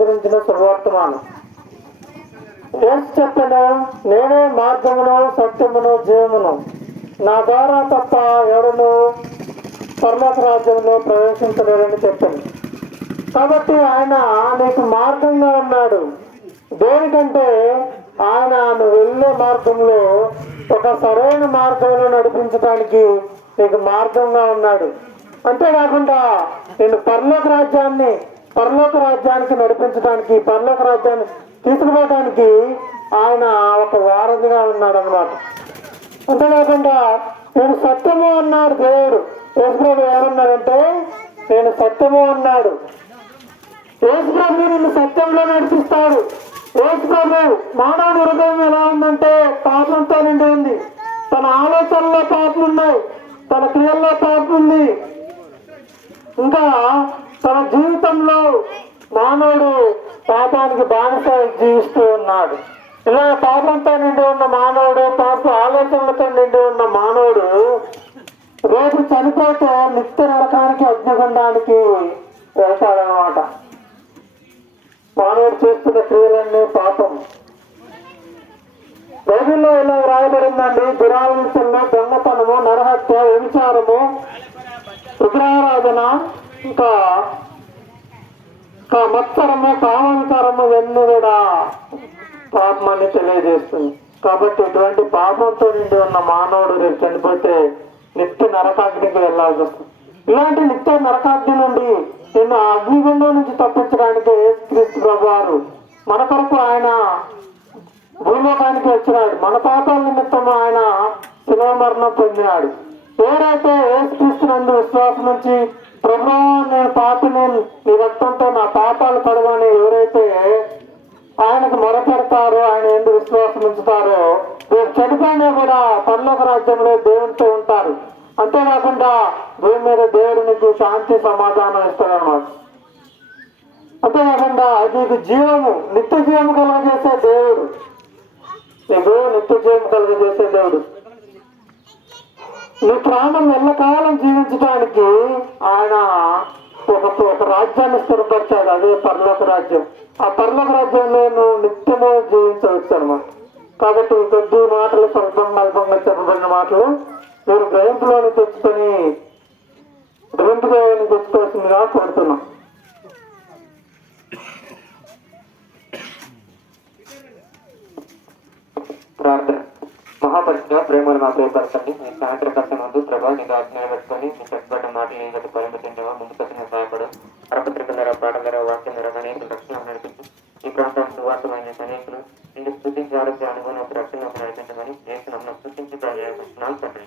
గురించిన శుభవర్తమానం. యేసు చెప్పెను, నేనే మార్గమును సత్యమును జీవమును, నా ద్వారా తప్ప ఎవడును పరలోక రాజ్యంలో ప్రవేశించలేరని చెప్పాను. కాబట్టి ఆయన నీకు మార్గంగా ఉన్నాడు. దేనికంటే ఆయన నువ్వు వెళ్ళే మార్గంలో ఒక సరైన మార్గంలో నడిపించడానికి నీకు మార్గంగా ఉన్నాడు. అంతేకాకుండా నేను పరలోక రాజ్యానికి నడిపించడానికి, పరలోక రాజ్యాన్ని తీసుకుపోవడానికి ఆయన ఒక వారధిగా ఉన్నాడు అన్నమాట. అంతేకాకుండా నేను సత్యము అన్నాడు దేవుడు. యేసుప్రభు ఏమన్నాడంటే నేను సత్యము అన్నాడు. యేసుప్రభు నిన్ను సత్యంలో నడిపిస్తాడు. యేసుప్రభు మానవుని హృదయం ఎలా ఉందంటే పాపంతో నిండి ఉంది. తన ఆలోచనలో పాపం ఉన్నాయి, తన క్రియల్లో పాపం ఉంది, ఇంకా తన జీవితంలో మానవుడు పాపానికి బానిస జీవిస్తూ ఉన్నాడు. ఇలా పాపంతో నిండి ఉన్న మానవుడు, పాప ఆలోచనలతో నిండి ఉన్న మానవుడు రేపు చనిపోతే నిత్య నరకానికి, అగ్నిగుండానికి వెళ్తాడనమాట. మానవుడు చేస్తున్న క్రియలన్నీ పాపం. బైబిల్లో ఇలా రాయబడిందండి, దురాలోచనలు, దొంగతనము, నరహత్య, వ్యభిచారము, విగ్రహారాధన, ఇంకా మత్సరము, కామవికారము ఇవన్నీ కూడా పాపం అని తెలియజేస్తుంది. కాబట్టి ఇటువంటి పాపంతో నిండి ఉన్న మానవుడు రేపు చనిపోతే నిత్య నరకాగ్నికి వెళ్ళాల్సి వస్తుంది. ఇలాంటి నిత్య నరకాగ్ని నుండి నిన్ను అగ్నిగుండం నుంచి తప్పించడానికి యేసుక్రీస్తు ప్రభువారు మన కొరకు ఆయన భూలోకానికి వచ్చినాడు. మన పాపాల నిమిత్తం ఆయన శిలువ మరణం పొందినాడు. ఎవరైతే యేసుక్రీస్తునందు విశ్వాసం నుంచి ప్రభువా నేను పాపిని, నీ రక్తంతో నా పాపాలు కడుగని ఎవరైతే ఆయనకు మొరపెడతారో, ఆయన ఎందుకు విశ్వాసం ఉంచుతారో రేపు చనిపోయినా కూడా పరలోక రాజ్యంలో దేవునితో ఉంటారు. అంతేకాకుండా భూమి మీద దేవుడు నీకు శాంతి సమాధానం ఇస్తాడన్నమాట. అంతేకాకుండా నీకు జీవము, నిత్య జీవము కలుగజేసే దేవుడు, నీకు నిత్య జీవము కలుగజేసే దేవుడు. నీ ప్రాణం ఎల్లకాలం జీవించడానికి ఆయన ఒక రాజ్యాన్ని స్థిరపరిచాడు. అదే పరలోక రాజ్యం. ఆ పరలోక రాజ్యంలో నువ్వు నిత్యము జీవించవచ్చు అనమాట. కాబట్టి కొద్ది మాటలు స్వల్పంగా అల్పంగా చెప్పబడిన మాటలు మీరు గ్రహింపులోని తెచ్చుకోవాల్సిందిగా కోరుతున్నాం. ప్రార్థన. మహాపరిచిగా ప్రేమను మా ప్రియపరచండి. మీ సాయంత్ర కష్టమందు ప్రభా నీకు ఆజ్ఞలు పెట్టుకొని మీ చెప్పబడ్డ మాటలు ఏదైతే పరిమితించవో ముందుకు వచ్చిన సహాయపడు. అరపత్రికల ధర, పాటల ధర, వాక్యం ధర అనేక రక్షణ నడిపించి ఈ ప్రాంతం సువార్తమైన అనేకులు నిన్ను స్థుతించి ఆరోగ్య అనుభవం రక్షణ నడిపించమని చేసిన స్థుతించి ప్రయోజనం తండ్రి.